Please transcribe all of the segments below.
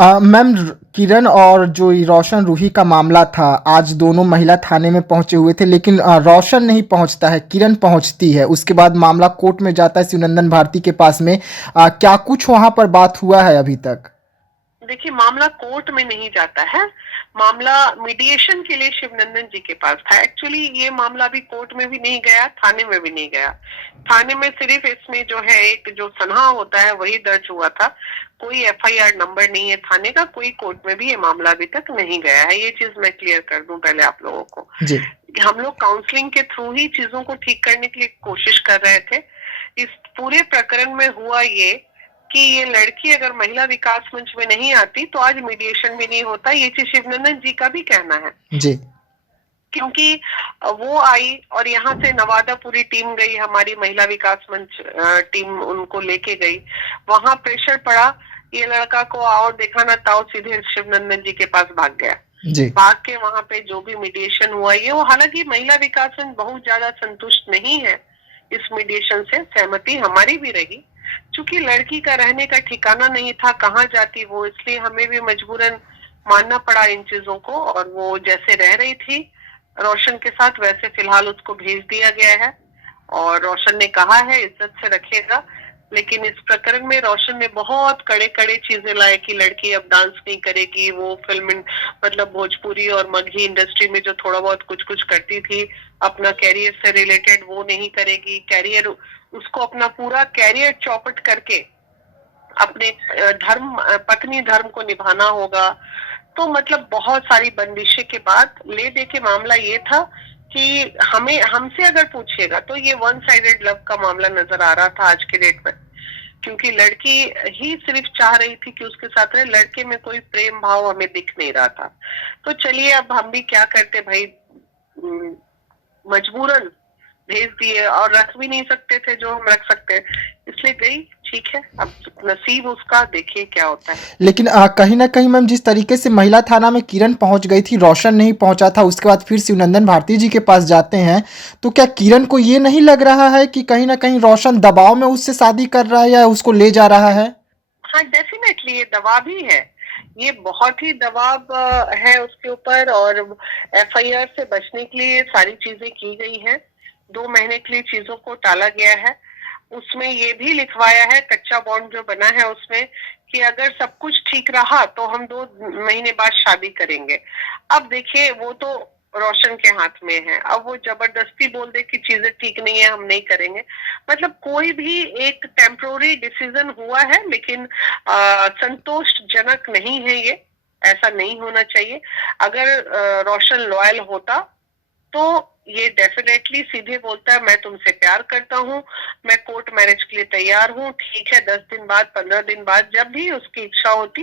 Ma'am, किरण और जो ये रोशन रूही का मामला था, आज दोनों महिला थाने में पहुंचे हुए थे, लेकिन रोशन नहीं पहुंचता है, किरण पहुंचती है। उसके बाद मामला कोर्ट में जाता है शिवनंदन भारती के पास में। क्या कुछ वहां पर बात हुआ है अभी तक? देखिए, मामला कोर्ट में नहीं जाता है। मामला मीडिएशन के लिए शिवनंदन जी के पास था। एक्चुअली ये मामला अभी कोर्ट में भी नहीं गया, थाने में भी नहीं गया। थाने में सिर्फ इसमें जो है एक जो सनहा होता है वही दर्ज हुआ था। कोई एफआईआर नंबर नहीं है थाने का, कोई कोर्ट में भी ये मामला अभी तक नहीं गया है। ये चीज मैं क्लियर कर दूं पहले आप लोगों को। जी। हम लोग काउंसलिंग के थ्रू ही चीजों को ठीक करने की कोशिश कर रहे थे। इस पूरे प्रकरण में हुआ ये कि ये लड़की अगर महिला विकास मंच में नहीं आती तो आज मीडिएशन भी नहीं होता। ये चीज शिवनंदन जी का भी कहना है। जी। क्योंकि वो आई और यहाँ से नवादा पूरी टीम गई, हमारी महिला विकास मंच टीम उनको लेके गई। वहां प्रेशर पड़ा, ये लड़का को आओ देखा ना ताओ, सीधे शिवनंदन जी के पास भाग गया। जी। भाग के वहां पे जो भी मीडिएशन हुआ ये वो, हालांकि महिला विकास मंच बहुत ज्यादा संतुष्ट नहीं है इस मीडिएशन से। सहमति हमारी भी रही, चूंकि लड़की का रहने का ठिकाना नहीं था, कहाँ जाती वो, इसलिए हमें भी मजबूरन मानना पड़ा इन चीजों को। और वो जैसे रह रही थी रोशन के साथ वैसे फिलहाल उसको भेज दिया गया है। और रोशन ने कहा है इज्जत से रखेगा, लेकिन इस प्रकरण में रोशन ने बहुत कड़े कड़े चीजें लाए कि लड़की अब डांस नहीं करेगी, वो फिल्म मतलब भोजपुरी और मगही इंडस्ट्री में जो थोड़ा बहुत कुछ कुछ करती थी अपना कैरियर से रिलेटेड वो नहीं करेगी। कैरियर उसको अपना पूरा कैरियर चौपट करके अपने धर्म पत्नी धर्म को निभाना होगा। तो मतलब बहुत सारी बंदिशें के बाद ले दे के मामला ये था कि हमें हमसे अगर पूछिएगा तो ये वन साइडेड लव का मामला नजर आ रहा था आज के डेट में। क्योंकि लड़की ही सिर्फ चाह रही थी कि उसके साथ रहे, लड़के में कोई प्रेम भाव हमें दिख नहीं रहा था। तो चलिए अब हम भी क्या करते भाई, मजबूरन भेज दिए और रख भी नहीं सकते थे जो हम रख सकते हैं, इसलिए गई। ठीक है, अब नसीब उसका, देखिए क्या होता है। लेकिन कहीं ना कहीं मैम, जिस तरीके से महिला थाना में किरण पहुंच गई थी, रोशन नहीं पहुंचा था, उसके बाद फिर शिवनंदन भारती जी के पास जाते हैं, तो क्या किरण को ये नहीं लग रहा है कि कहीं ना कहीं रोशन दबाव में उससे शादी कर रहा है या उसको ले जा रहा है? हाँ, डेफिनेटली ये दबाव ही है। ये बहुत ही दबाव है उसके ऊपर। और एफआईआर से बचने के लिए सारी चीजें की गई हैं। 2 महीने के लिए चीजों को टाला गया है। उसमें ये भी लिखवाया है, कच्चा बॉन्ड जो बना है उसमें, कि अगर सब कुछ ठीक रहा तो हम 2 महीने बाद शादी करेंगे। अब देखिए वो तो रोशन के हाथ में है। अब वो जबरदस्ती बोल दे कि चीजें ठीक नहीं है हम नहीं करेंगे, मतलब कोई भी एक टेम्पोररी डिसीजन हुआ है, लेकिन संतोषजनक नहीं है ये। ऐसा नहीं होना चाहिए। अगर रोशन लॉयल होता तो ये डेफिनेटली सीधे बोलता है मैं तुमसे प्यार करता हूँ, मैं कोर्ट मैरिज के लिए तैयार हूँ। ठीक है, 10 दिन बाद 15 दिन बाद जब भी उसकी इच्छा होती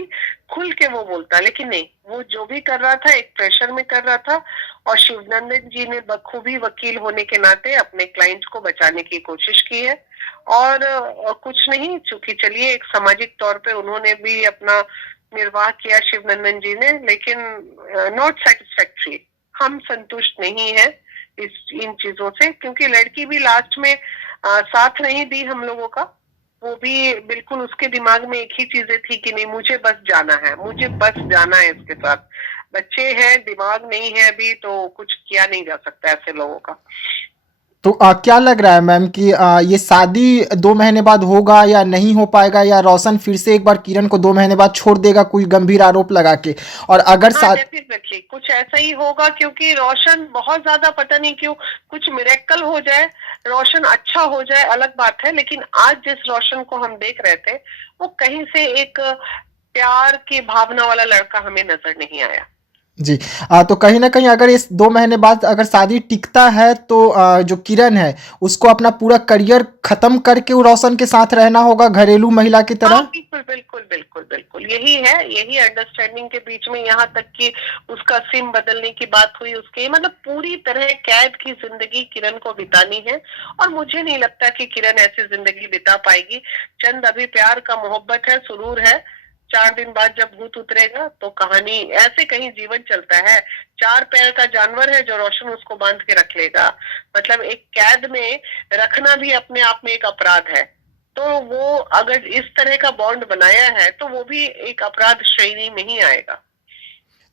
खुल के वो बोलता। लेकिन नहीं, वो जो भी कर रहा था एक प्रेशर में कर रहा था। और शिवनंदन जी ने बखूबी वकील होने के नाते अपने क्लाइंट को बचाने की कोशिश की है। और कुछ नहीं, चूंकि चलिए एक सामाजिक तौर पे उन्होंने भी अपना निर्वाह किया शिवनंदन जी ने, लेकिन नॉट सेटिस्फैक्ट्री। हम संतुष्ट नहीं है इन चीजों से, क्योंकि लड़की भी लास्ट में साथ नहीं दी हम लोगों का। वो भी बिल्कुल उसके दिमाग में एक ही चीजें थी कि नहीं मुझे बस जाना है, मुझे बस जाना है इसके साथ। बच्चे हैं, दिमाग नहीं है अभी, तो कुछ किया नहीं जा सकता ऐसे लोगों का। तो क्या लग रहा है मैम कि ये शादी 2 महीने बाद होगा या नहीं हो पाएगा, या रोशन फिर से एक बार किरण को 2 महीने बाद छोड़ देगा कोई गंभीर आरोप लगा के? और अगर हाँ, डेफिनेटली कुछ ऐसा ही होगा, क्योंकि रोशन बहुत ज्यादा पता नहीं क्यों कुछ मिरेकल हो जाए, रोशन अच्छा हो जाए अलग बात है, लेकिन आज जिस रोशन को हम देख रहे थे वो कहीं से एक प्यार की भावना वाला लड़का हमें नजर नहीं आया। जी। तो कहीं न कहीं अगर इस 2 महीने बाद अगर शादी टिकता है तो जो किरण है उसको अपना पूरा करियर खत्म करके वो रोशन के साथ रहना होगा घरेलू महिला की हाँ, तरह? बिल्कुल बिल्कुल बिल्कुल बिल्कुल यही है, यही अंडरस्टैंडिंग के बीच में, यहाँ तक कि उसका सिम बदलने की बात हुई उसके, मतलब पूरी तरह कैद की जिंदगी किरण को बितानी है। और मुझे नहीं लगता कि किरण ऐसी जिंदगी बिता पाएगी। चंद अभी प्यार का मोहब्बत है, सुरूर है। 4 दिन बाद जब भूत उतरेगा तो कहानी ऐसे कहीं जीवन चलता है। 4 पैर का जानवर है जो रोशन उसको बांध के रख लेगा। मतलब एक कैद में रखना भी अपने आप में एक अपराध है। तो वो अगर इस तरह का बॉन्ड बनाया है तो वो भी एक अपराध श्रेणी में ही आएगा।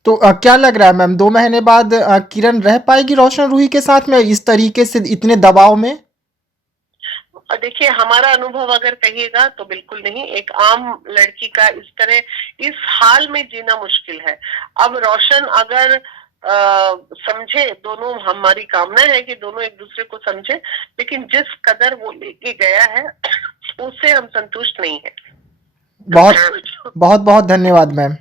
तो क्या लग रहा है मैम, 2 महीने बाद किरण रह पाएगी रोशन रूही के साथ में इस तरीके से, इतने दबाव में? और देखिए, हमारा अनुभव अगर कहिएगा तो बिल्कुल नहीं। एक आम लड़की का इस तरह इस हाल में जीना मुश्किल है। अब रोशन अगर समझे, दोनों, हमारी कामना है कि दोनों एक दूसरे को समझे, लेकिन जिस कदर वो लेके गया है उससे हम संतुष्ट नहीं है। बहुत बहुत बहुत धन्यवाद मैम।